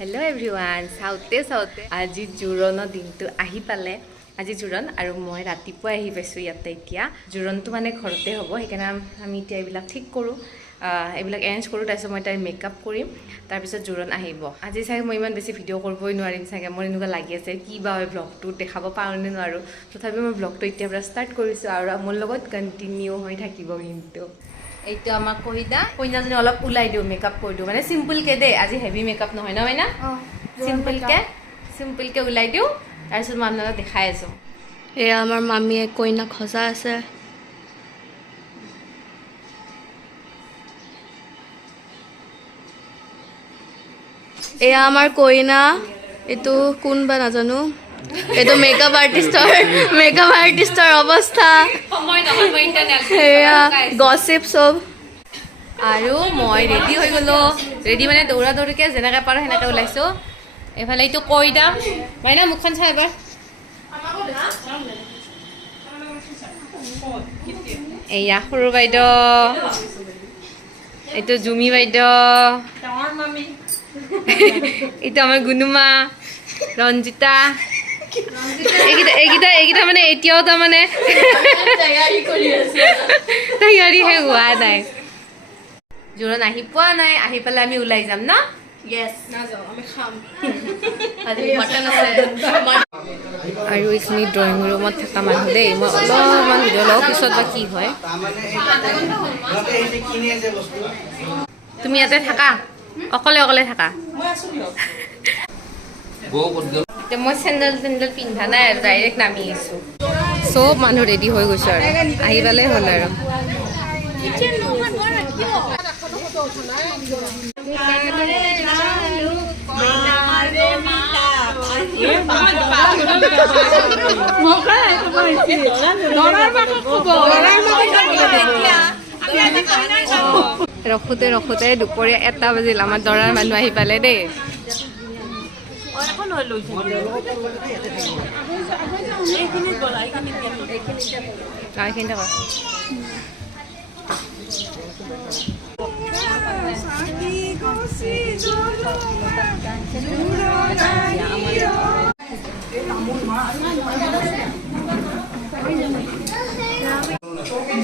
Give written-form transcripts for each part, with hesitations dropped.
Hello everyone, চাওঁতে আজি জোৰণৰ দিনটো আহি পালে আজি জোৰণ আৰু মই ৰাতিপুৱা আহি পাইছোঁ ইয়াতে এতিয়া জোৰণটো মানে ঘৰতে হ'ব সেইকাৰণে আমি এতিয়া এইবিলাক ঠিক কৰোঁ এইবিলাক এৰেঞ্জ কৰোঁ তাৰপিছত মই তাইৰ মেকআপ কৰিম তাৰপিছত জোৰণ আহিব আজি চাগে মই ইমান বেছি ভিডিঅ' কৰিবই নোৱাৰিম চাগে মোৰ এনেকুৱা লাগি আছে কি বা হয় ব্লগটো দেখাব পাৰোঁনে নোৱাৰোঁ তথাপিও মই ব্লগটো এতিয়াৰ পৰা ষ্টাৰ্ট কৰিছোঁ আৰু মোৰ লগত কণ্টিনিউ হৈ থাকিব কিন্তু এইটো আমাক কইনাজনী অলপ ওলাই দিওঁ মেকআপ কৰি দিওঁ মানে চিম্পলকৈ দেই আজি হেভি মেকআপ নহয় ন মাইনা চিম্পলকৈ ওলাই দিওঁ তাৰপিছত মই আপোনালোকক দেখাই আছোঁ এয়া আমাৰ মামীয়ে কইনাক সজা আছে এয়া আমাৰ কইনা এইটো কোন বা নাজানো এইটো মেকআপ আৰ্টিষ্টৰ অৱস্থা সেয়া গছিপ চব আৰু মই ৰেডি হৈ গ'লোঁ ৰেডি মানে দৌৰা দৌৰিকৈ যেনেকৈ পাৰোঁ সেনেকৈ ওলাইছোঁ এইফালে এইটো কইনা মাইনা মুখখন চাই এবাৰ এয়া সৰু বাইদেউ এইটো জুমি বাইদেউ এইটো আমাৰ গুণুমা ৰঞ্জিতা এইকেইটা মানে এতিয়াও তাৰমানে তৈয়াৰী শেষ হোৱা নাই জোৰণ আহি পোৱা নাই আহি পেলাই আমি ওলাই যাম ন আৰু এইখিনি ড্ৰয়িং ৰুমত থকা মানুহ দেই মই অলপমান ভিডিঅ' লওঁ পিছত বা কি হয় তুমি ইয়াতে থাকা অকলে থাকা এতিয়া মই চেণ্ডেল পিন্ধা নাই আৰু ডাইৰেক্ট নামি আহিছোঁ চব মানুহ ৰেডি হৈ গৈছোঁ আৰু আহি পালেই হ'ল আৰু ৰখোতে দুপৰীয়া 1টা বাজিল আমাৰ দৰাৰ মানুহ আহি পালে দেই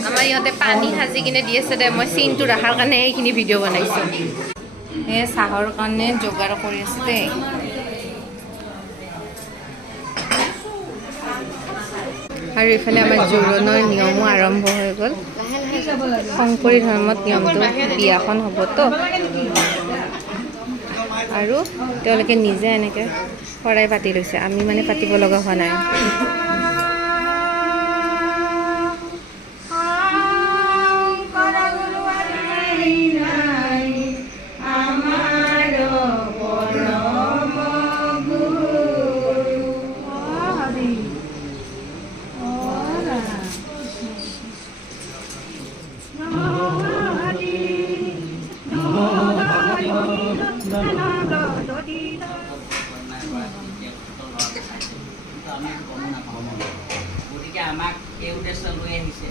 আমাৰ ইহঁতে পানী সাজি কিনে দি আছে দে মই চিনটো ৰখাৰ কাৰণে এইখিনি ভিডিঅ' বনাইছোঁ এই চাহৰ কাৰণে যোগাৰ কৰি আছে দেই আৰু এইফালে আমাৰ জোৰণৰ নিয়মো আৰম্ভ হৈ গ'ল শংকৰী ধৰ্মত নিয়মটো বিয়াখন হ'বতো আৰু তেওঁলোকে নিজে এনেকৈ শৰাই পাতি লৈছে আমি মানে পাতিব লগা হোৱা নাই গতিকে আমাক এই উদ্দেশ্য লৈ আহিছে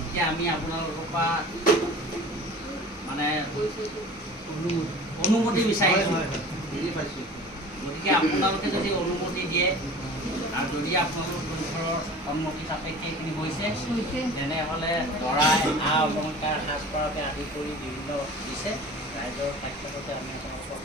এতিয়া আমি আপোনালোকৰ পৰা মানে অনুমতি বিচাৰিছোঁ গতিকে আপোনালোকে যদি অনুমতি দিয়ে আৰু যদি আপোনালোকৰ ঘৰৰ সন্মতি সাপেক্ষে এইখিনি হৈছে তেনেহ'লে দৰাই অলংকাৰ সাজপাৰকে আদি কৰি বিভিন্ন দিছে ৰাইজৰ স্বাস্থ্যতে আমি আপোনালোকক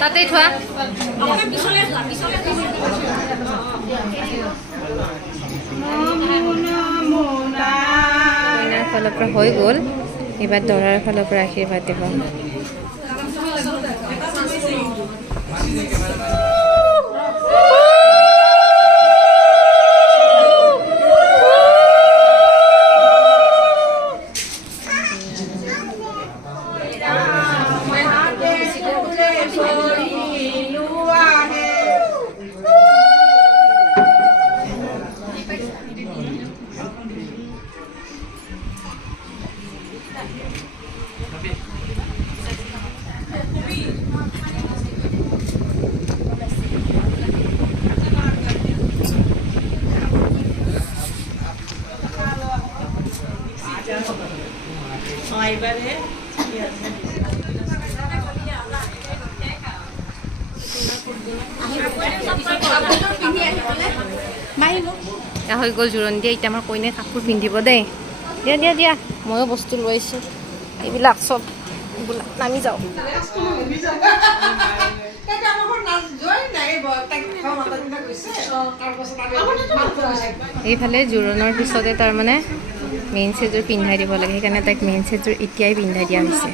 তাতে থোৱা কইনাৰ ফালৰ পৰা হৈ গ'ল এইবাৰ দৰাৰ ফালৰ পৰা আশীৰ্বাদ দিব এয়া হৈ গ'ল জোৰোণ দিয়া। এতিয়া আমাৰ কইনাই কাপোৰ পিন্ধিব দেই। দিয়া দিয়া দিয়া, ময়ো বস্তু লৈ আহিছোঁ। এইবিলাক চব এইবিলাক নামি যাওঁ। এইফালে জোৰোণৰ পিছতে তাৰমানে মেইন চেজযোৰ পিন্ধাই দিব লাগে, সেইকাৰণে তাইক মেইন চেজযোৰ এতিয়াই পিন্ধাই দিয়া হৈছে।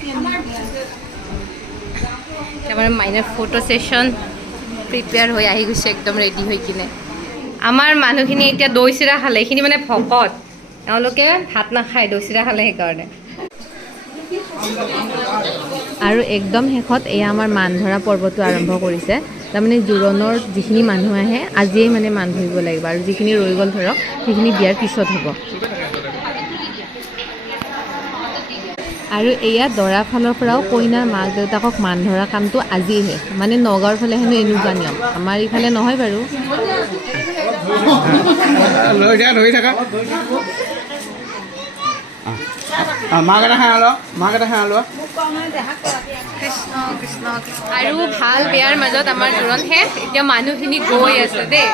আমাৰ মাইনাৰ ফটো ছেশ্যন প্ৰিপেয়াৰ হৈ আহি গৈছে একদম ৰেডি হৈ কিনে। আমাৰ মানুহখিনি এতিয়া দৈ চিৰা খালে, এইখিনি মানে ভকত, তেওঁলোকে ভাত নাখায়, দৈ চিৰা খালে সেইকাৰণে। আৰু একদম শেষত এয়া আমাৰ মান ধৰা পৰ্বটো আৰম্ভ কৰিছে। তাৰমানে জোৰোণৰ যিখিনি মানুহ আহে আজিয়েই মানে মান ধৰিব লাগিব, আৰু যিখিনি ৰৈ গ'ল ধৰক সেইখিনি বিয়াৰ পিছত হ'ব। আৰু এয়া দৰা ফালৰ পৰাও কইনাৰ মাক দেউতাকক মান ধৰা কামটো আজিহে, মানে নগাঁৱৰ ফালে হেনো এনেকুৱা নিয়ম, আমাৰ ইফালে নহয় বাৰু। ধৰি থাকা মাক এটা খাই লোৱা, মাক এটা খাই লোৱা। কৃষ্ণ কৃষ্ণ। আৰু ভাল বেয়াৰ মাজত আমাৰ জোৰোণ শেষ, এতিয়া মানুহখিনি গৈ আছে দেই।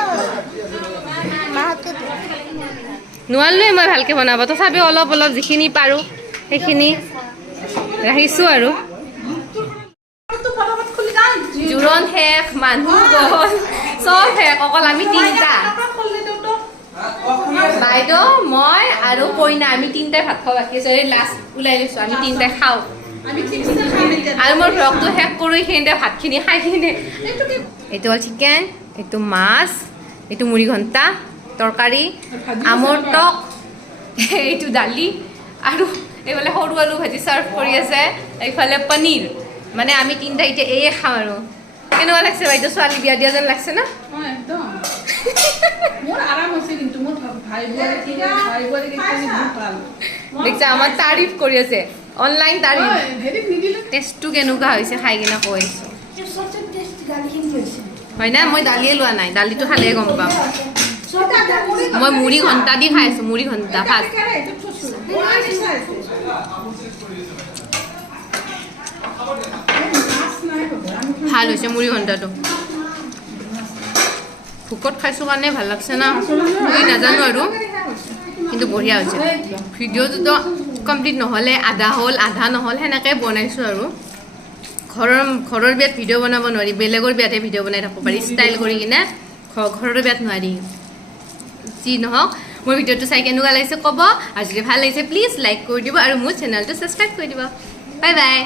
নোৱাৰিলোৱে মই ভালকৈ বনাব, তথাপিও অলপ অলপ যিখিনি পাৰোঁ সেইখিনি ৰাখিছোঁ আৰু। জোৰোণ শেষ, মানুহ গ'ল, চব শেষ, অকল আমি তিনিটা, বাইদেউ মই আৰু কইনা, আমি তিনিটাই ভাত খাওঁ বাকী আছে। লাষ্ট ওলাই লৈছোঁ, আমি তিনিটাই খাওঁ। আৰু মোৰ ভ্লগটো শেষ কৰোঁ এইখিনিতে, ভাতখিনি খাই কিনে। এইটো হ'ল চিকেন, এইটো মাছ, এইটো মুড়ি ঘণ্টা তৰকাৰী, আমৰ টক, এইটো দালি, আৰু এইফালে সৰু আলু ভাজি চাৰ্ভ কৰি আছে, এইফালে পনীৰ। মানে আমি তিনিটা এতিয়া এয়ে খাওঁ আৰু। কেনেকুৱা লাগিছে বাইদেউ, ছোৱালী বিয়া দিয়া যেন লাগছে না? দেখিছা আমাৰ তাৰিফ কৰি আছে, অনলাইন তাৰিফ। টেষ্টটো কেনেকুৱা হৈছে খাই কিনে কৈ আছোঁ, হয় না? মই দালিয়ে লোৱা নাই, দালিটো খালেহে গম পাম। মই মুড়ি ঘণ্টা দি খাই আছোঁ, মুড়ি ঘণ্টা ভাত। ভাল হৈছে মুড়ি ঘণ্টাটো, ভোকত খাইছোঁ কাৰণে ভাল লাগছে না মই নাজানো আৰু, কিন্তু বঢ়িয়া হৈছে। ভিডিঅ'টোতো কমপ্লিট নহ'লে, আধা হ'ল আধা নহ'ল, সেনেকৈ বনাইছোঁ আৰু। ঘৰৰ বিয়াত ভিডিঅ' বনাব নোৱাৰি, বেলেগৰ বিয়াতহে ভিডিঅ' বনাই থাকিব পাৰি ষ্টাইল কৰি কিনে, ঘৰৰ বিয়াত নোৱাৰি। যি নহওক, মোৰ ভিডিঅ'টো চাই কেনেকুৱা লাগিছে ক'ব, আৰু যদি ভাল লাগিছে প্লিজ লাইক কৰি দিব, আৰু মোৰ চেনেলটো ছাবস্ক্ৰাইব কৰি দিব। Bye bye.